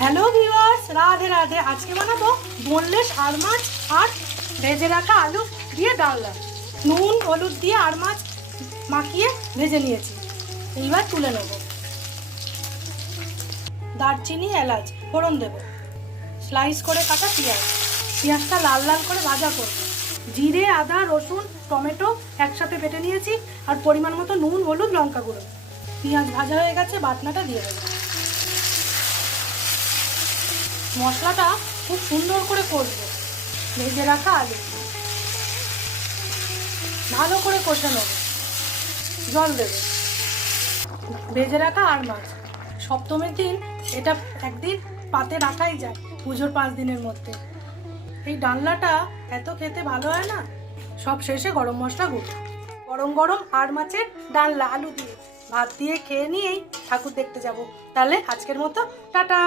Hello viewers, Radhe Radhe. আজকে বানাবো boneless আর মাছ আর ভেজে রাখা আলু দিয়ে ডালনা। নুন হলুদ দিয়ে আর মাছ মাখিয়ে ভেজে নিয়েছি, এইবার তুলে নেব। দারচিনি এলাচ ফোড়ন দেব, স্লাইস করে কাটা পেঁয়াজটা লাল লাল করে ভাজা করব। জিরে আদা রসুন টমেটো একসাথে বেটে নিয়েছি, আর পরিমাণ মতো নুন হলুদ লঙ্কা গুঁড়ো। পেঁয়াজ ভাজা হয়ে গেছে, বাটনাটা দিয়ে দেবো। মশলাটা খুব সুন্দর করে কষবো। ভেজে রাখা আলু ভালো করে কষে নেব, জল দেবে। ভেজে রাখা আর মাছ, সপ্তমীর দিন এটা একদিন পাতে রাখাই যায় পুজোর 5 দিনের মধ্যে। এই ডালনাটা এত খেতে ভালো হয় না। সব শেষে গরম মশলা গুঁড়ো। গরম গরম আর মাছের ডালনা আলু দিয়ে ভাত দিয়ে খেয়ে নিয়েই ঠাকুর দেখতে যাব। তাহলে আজকের মতো টাটা।